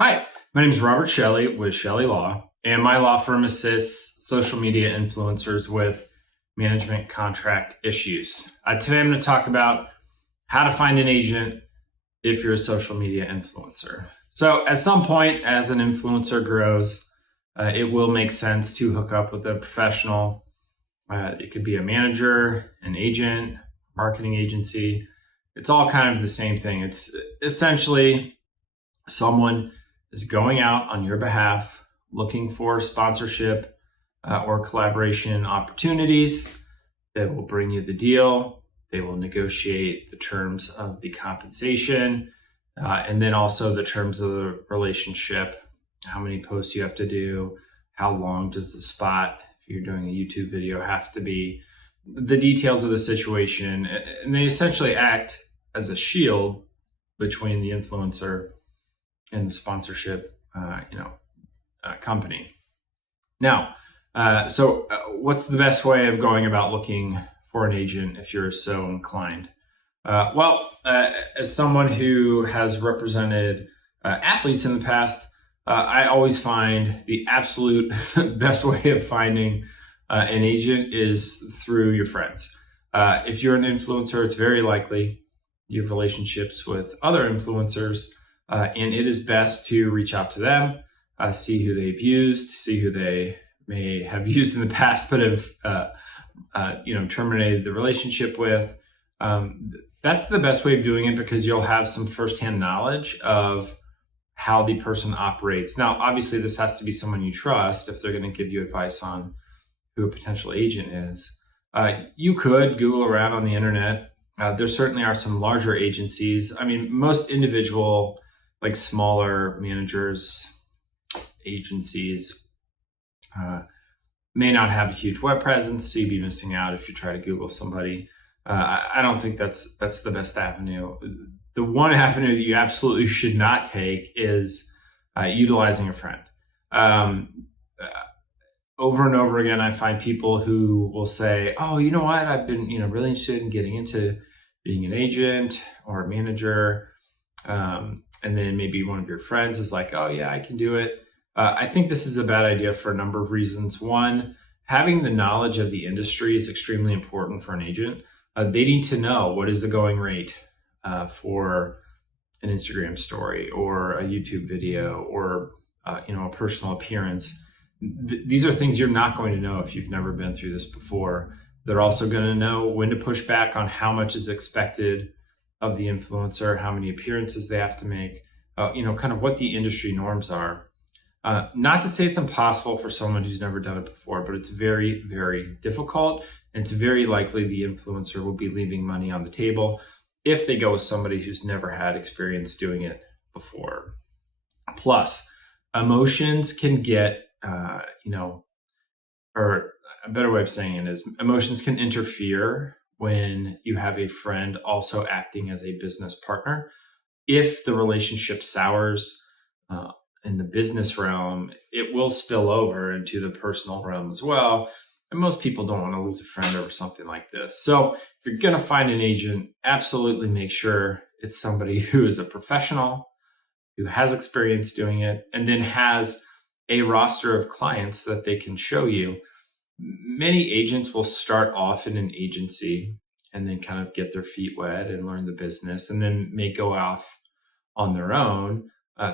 Hi, my name is Robert Chelle with Chelle Law, and my law firm assists social media influencers with management contract issues. Today I'm going to talk about how to find an agent if you're a social media influencer. So, at some point, as an influencer grows, it will make sense to hook up with a professional. It could be a manager, an agent, marketing agency. It's all kind of the same thing. It's essentially someone is going out on your behalf looking for sponsorship or collaboration opportunities that will bring you the deal. They will negotiate the terms of the compensation and then also the terms of the relationship. How many posts you have to do, how long does the spot, if you're doing a YouTube video, have to be, the details of the situation. And they essentially act as a shield between the influencer and the sponsorship, company. Now, what's the best way of going about looking for an agent if you're so inclined? As someone who has represented athletes in the past, I always find the absolute best way of finding an agent is through your friends. If you're an influencer, it's very likely you have relationships with other influencers, and it is best to reach out to them, see who they've used, see who they may have used in the past, but have terminated the relationship with. That's the best way of doing it because you'll have some firsthand knowledge of how the person operates. Now, obviously, this has to be someone you trust if they're going to give you advice on who a potential agent is. You could Google around on the internet. There certainly are some larger agencies. I mean, most individual, like smaller managers, agencies, may not have a huge web presence, so you'd be missing out if you try to Google somebody. I don't think that's the best avenue. The one avenue that you absolutely should not take is utilizing a friend. Over and over again, I find people who will say, "Oh, you know what? I've been, really interested in getting into being an agent or a manager." And then maybe one of your friends is like, "Oh yeah, I can do it." I think this is a bad idea for a number of reasons. One, having the knowledge of the industry is extremely important for an agent. They need to know what is the going rate for an Instagram story or a YouTube video or a personal appearance. These are things you're not going to know if you've never been through this before. They're also going to know when to push back on how much is expected of the influencer, how many appearances they have to make, kind of what the industry norms are. Not to say it's impossible for someone who's never done it before, but it's very, very difficult. And it's very likely the influencer will be leaving money on the table if they go with somebody who's never had experience doing it before. Plus, emotions can get, or a better way of saying it is emotions can interfere when you have a friend also acting as a business partner. If the relationship sours in the business realm, it will spill over into the personal realm as well. And most people don't want to lose a friend over something like this. So if you're going to find an agent, absolutely make sure it's somebody who is a professional, who has experience doing it, and then has a roster of clients that they can show you. Many agents will start off in an agency and then kind of get their feet wet and learn the business and then may go off on their own.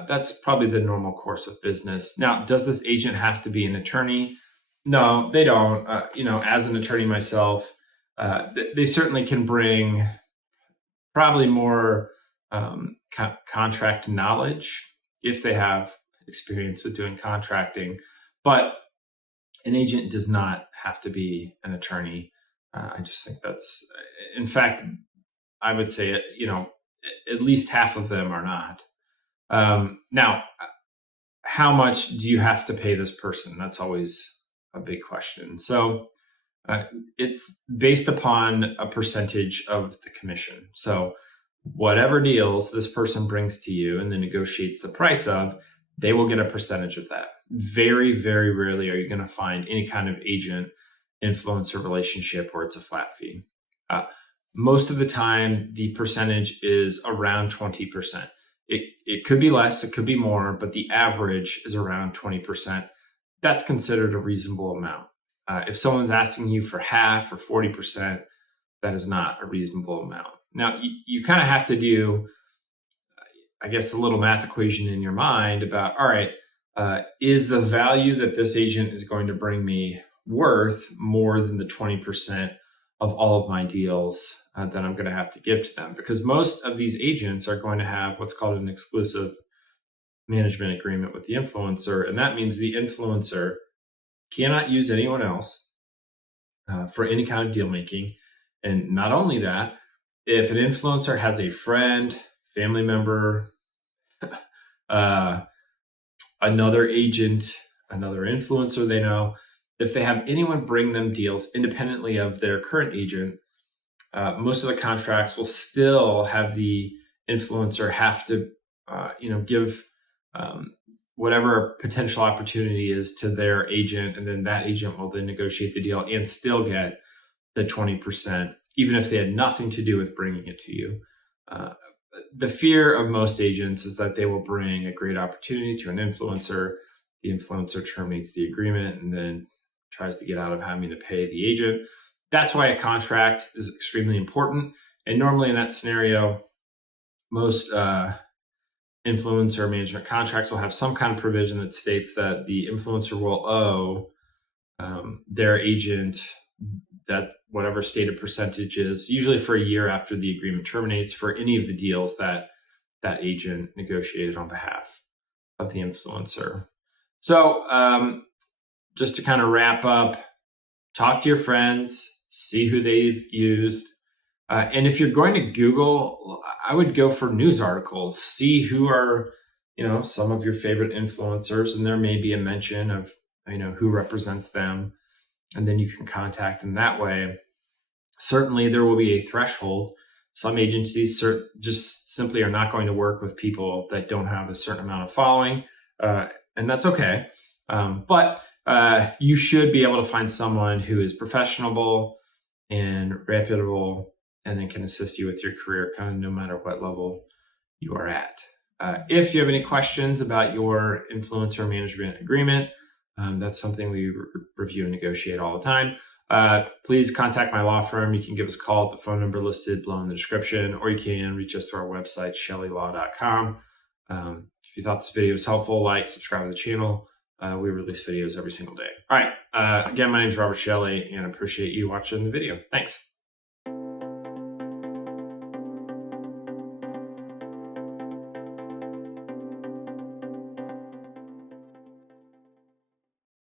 That's probably the normal course of business. Now, does this agent have to be an attorney? No, they don't. As an attorney myself, they certainly can bring probably more contract knowledge if they have experience with doing contracting. But an agent does not have to be an attorney. I just think in fact, I would say, at least half of them are not. Now, how much do you have to pay this person? That's always a big question. So it's based upon a percentage of the commission. So whatever deals this person brings to you and then negotiates the price of, they will get a percentage of that. Very, very rarely are you going to find any kind of agent influencer relationship where it's a flat fee. Most of the time, the percentage is around 20%. It It could be less, it could be more, but the average is around 20%. That's considered a reasonable amount. If someone's asking you for half or 40%, that is not a reasonable amount. Now, you kind of have to do, I guess, a little math equation in your mind about, all right, is the value that this agent is going to bring me worth more than the 20% of all of my deals that I'm going to have to give to them? Because most of these agents are going to have what's called an exclusive management agreement with the influencer. And that means the influencer cannot use anyone else for any kind of deal making. And not only that, if an influencer has a friend, family member, another agent, another influencer they know, if they have anyone bring them deals independently of their current agent, most of the contracts will still have the influencer have to, give whatever potential opportunity is to their agent, and then that agent will then negotiate the deal and still get the 20%, even if they had nothing to do with bringing it to you. The fear of most agents is that they will bring a great opportunity to an influencer. The influencer terminates the agreement and then tries to get out of having to pay the agent. That's why a contract is extremely important. And normally in that scenario, most influencer management contracts will have some kind of provision that states that the influencer will owe their agent that whatever stated percentage is, usually for a year after the agreement terminates, for any of the deals that that agent negotiated on behalf of the influencer. So just to kind of wrap up, talk to your friends, see who they've used. And if you're going to Google, I would go for news articles, see who are, some of your favorite influencers, and there may be a mention of, who represents them, and then you can contact them that way. Certainly there will be a threshold. Some agencies just simply are not going to work with people that don't have a certain amount of following, and that's okay. But you should be able to find someone who is professional and reputable, and then can assist you with your career, kind of no matter what level you are at. If you have any questions about your influencer management agreement, that's something we review and negotiate all the time. Please contact my law firm. You can give us a call at the phone number listed below in the description, or you can reach us through our website, chellelaw.com. If you thought this video was helpful, subscribe to the channel. We release videos every single day. All right. Again, my name is Robert Chelle, and I appreciate you watching the video. Thanks.